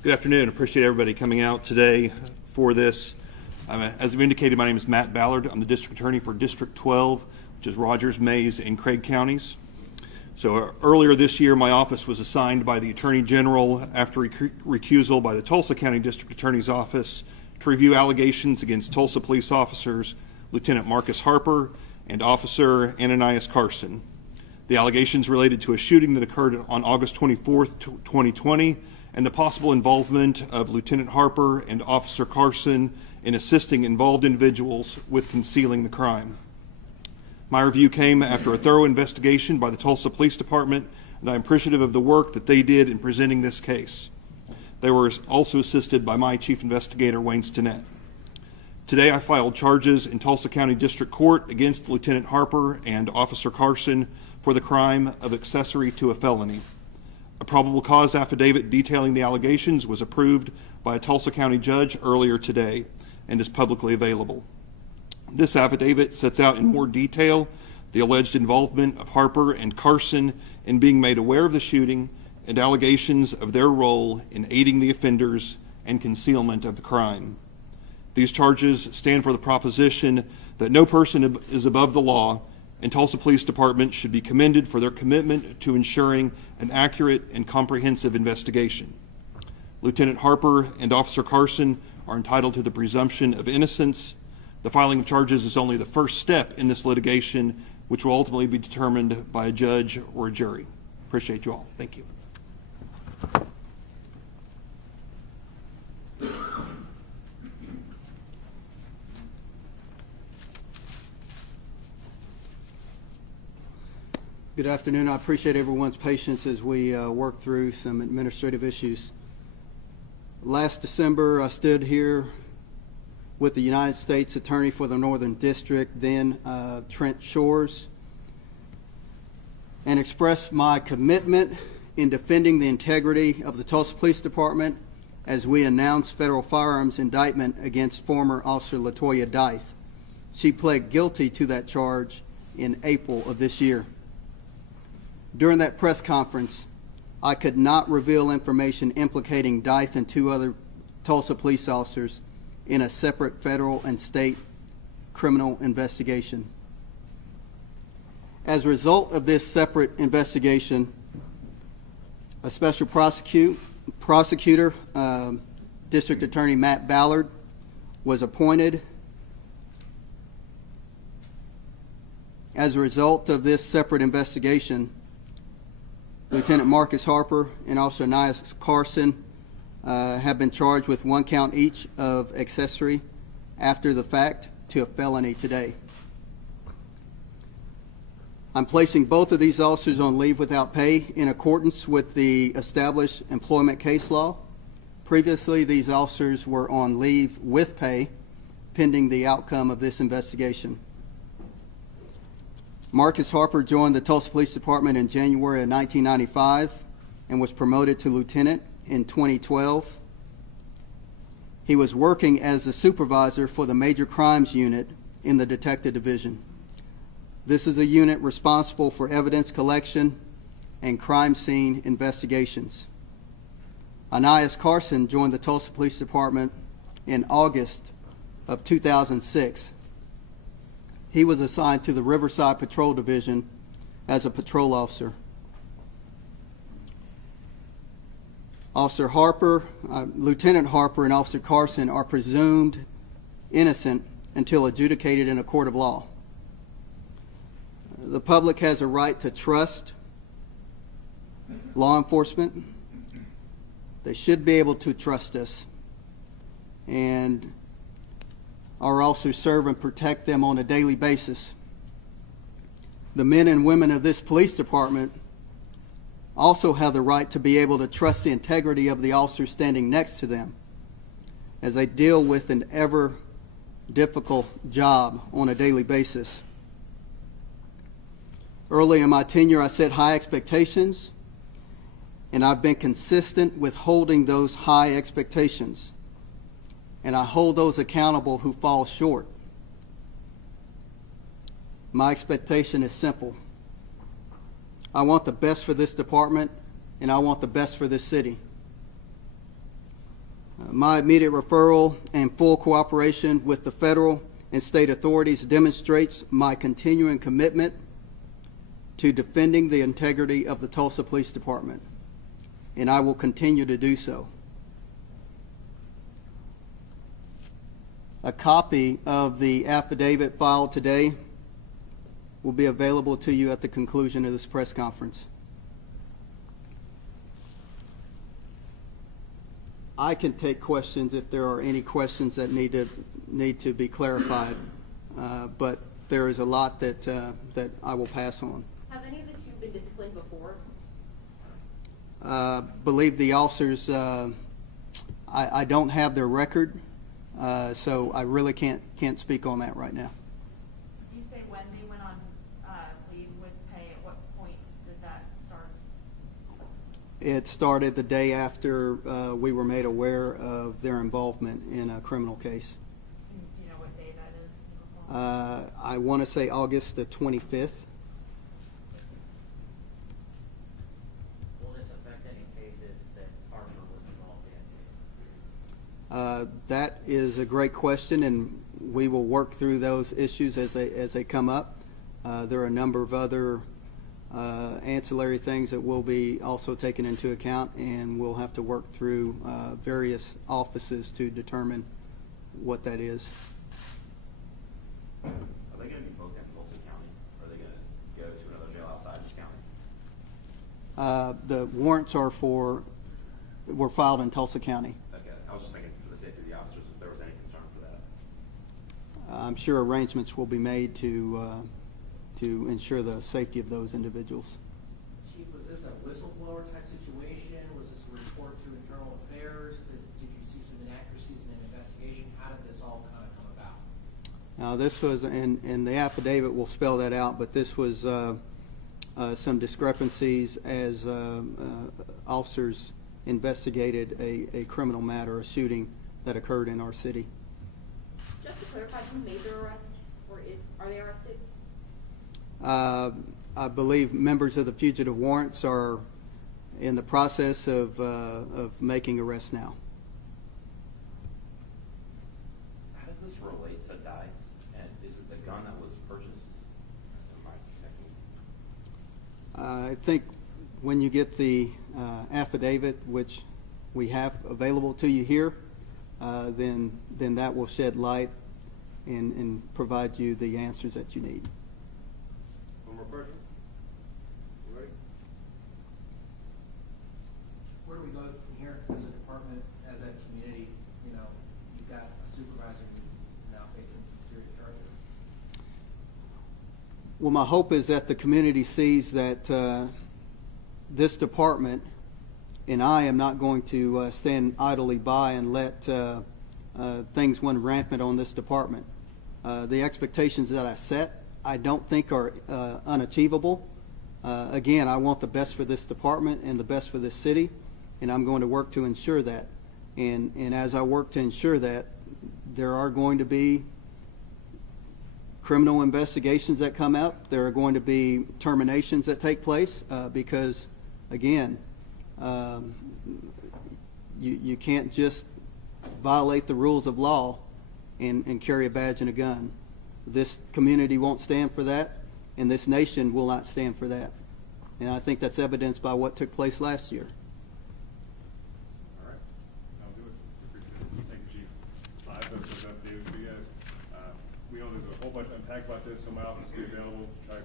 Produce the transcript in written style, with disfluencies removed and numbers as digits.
Good afternoon. Appreciate everybody coming out today for this. As we indicated, my name is Matt Ballard. I'm the District Attorney for District 12, which is Rogers, Mays, and Craig counties. So earlier this year, my office was assigned by the Attorney General after recusal by the Tulsa County District Attorney's Office to review allegations against Tulsa police officers Lieutenant Marcus Harper and Officer Ananias Carson. The allegations related to a shooting that occurred on August 24th, 2020, and the possible involvement of Lieutenant Harper and Officer Carson in assisting involved individuals with concealing the crime. My review came after a thorough investigation by the Tulsa Police Department, and I'm appreciative of the work that they did in presenting this case. They were also assisted by my Chief Investigator, Wayne Stinnett. Today I filed charges in Tulsa County District Court against Lieutenant Harper and Officer Carson for the crime of accessory to a felony. A probable cause affidavit detailing the allegations was approved by a Tulsa County judge earlier today and is publicly available. This affidavit sets out in more detail the alleged involvement of Harper and Carson in being made aware of the shooting and allegations of their role in aiding the offenders and concealment of the crime. These charges stand for the proposition that no person is above the law, and Tulsa Police Department should be commended for their commitment to ensuring an accurate and comprehensive investigation. Lieutenant Harper and Officer Carson are entitled to the presumption of innocence. The filing of charges is only the first step in this litigation, which will ultimately be determined by a judge or a jury. Appreciate you all. Thank you. Good afternoon. I appreciate everyone's patience as we work through some administrative issues. Last December, I stood here with the United States Attorney for the Northern District, then Trent Shores, and expressed my commitment in defending the integrity of the Tulsa Police Department as we announced federal firearms indictment against former Officer LaToya Dyfe. She pled guilty to that charge in April of this year. During that press conference, I could not reveal information implicating Dyfe and two other Tulsa police officers in a separate federal and state criminal investigation. As a result of this separate investigation, a special prosecutor, District Attorney Matt Ballard, was appointed. As a result of this separate investigation, Lieutenant Marcus Harper and Officer Ananias Carson have been charged with 1 count each of accessory after the fact to a felony today. I'm placing both of these officers on leave without pay in accordance with the established employment case law. Previously, these officers were on leave with pay pending the outcome of this investigation. Marcus Harper joined the Tulsa Police Department in January of 1995 and was promoted to lieutenant in 2012. He was working as a supervisor for the Major Crimes Unit in the Detective Division. This is a unit responsible for evidence collection and crime scene investigations. Ananias Carson joined the Tulsa Police Department in August of 2006. He was assigned to the Riverside Patrol Division as a patrol officer. Officer Harper, Lieutenant Harper and Officer Carson are presumed innocent until adjudicated in a court of law. The public has a right to trust law enforcement. They should be able to trust us. And our officers serve and protect them on a daily basis. The men and women of this police department also have the right to be able to trust the integrity of the officers standing next to them as they deal with an ever difficult job on a daily basis. Early in my tenure, I set high expectations, and I've been consistent with holding those high expectations. And I hold those accountable who fall short. My expectation is simple. I want the best for this department, and I want the best for this city. My immediate referral and full cooperation with the federal and state authorities demonstrates my continuing commitment to defending the integrity of the Tulsa Police Department, and I will continue to do so. A copy of the affidavit filed today will be available to you at the conclusion of this press conference. I can take questions if there are any questions that need to be clarified, but there is a lot that I will pass on. Have any of the two been disciplined before? Believe the officers. I don't have their record, so I really can't speak on that right now. You say when they went on leave with pay. At what point did that start? It started the day after we were made aware of their involvement in a criminal case. Do you know what day that is? I want to say August the 25th. Will this affect any cases that Harper was involved in? That is a great question, and we will work through those issues as they come up. There are a number of other ancillary things that will be also taken into account, and we'll have to work through various offices to determine what that is. Are they going to be booked in Tulsa County, or are they going to go to another jail outside this county? The warrants were filed in Tulsa County. Okay, I was just thinking for the safety of the officers, if there was any concern for that. I'm sure arrangements will be made to ensure the safety of those individuals. Chief, was this a whistleblower type situation? Was this a report to Internal Affairs? Did you see some inaccuracies in an investigation? How did this all kind of come about? Now, this was, and the affidavit will spell that out, but this was some discrepancies as officers investigated a criminal matter, a shooting that occurred in our city. Just to clarify, who made their arrest, or are they arrested? I believe members of the fugitive warrants are in the process of making arrests now. How does this relate to Dye? And is it the gun that was purchased? Am I checking? I think when you get the affidavit, which we have available to you here, then that will shed light and provide you the answers that you need. One more question? You ready? Where do we go from here as a department, as a community? You know, you've got a supervisor who's now facing some serious charges. Well, my hope is that the community sees that this department, and I am not going to stand idly by and let things run rampant on this department. The expectations that I set, I don't think are unachievable. Again, I want the best for this department and the best for this city, and I'm going to work to ensure that. And as I work to ensure that, there are going to be criminal investigations that come up. There are going to be terminations that take place because, again, you can't just violate the rules of law and carry a badge and a gun. This community won't stand for that, and this nation will not stand for that. And I think that's evidenced by what took place last year. All right. I'll do it. Appreciate it. Thank you, Chief. I have those updates for you guys. We know there's a whole bunch to unpack about this, so my office will be available to try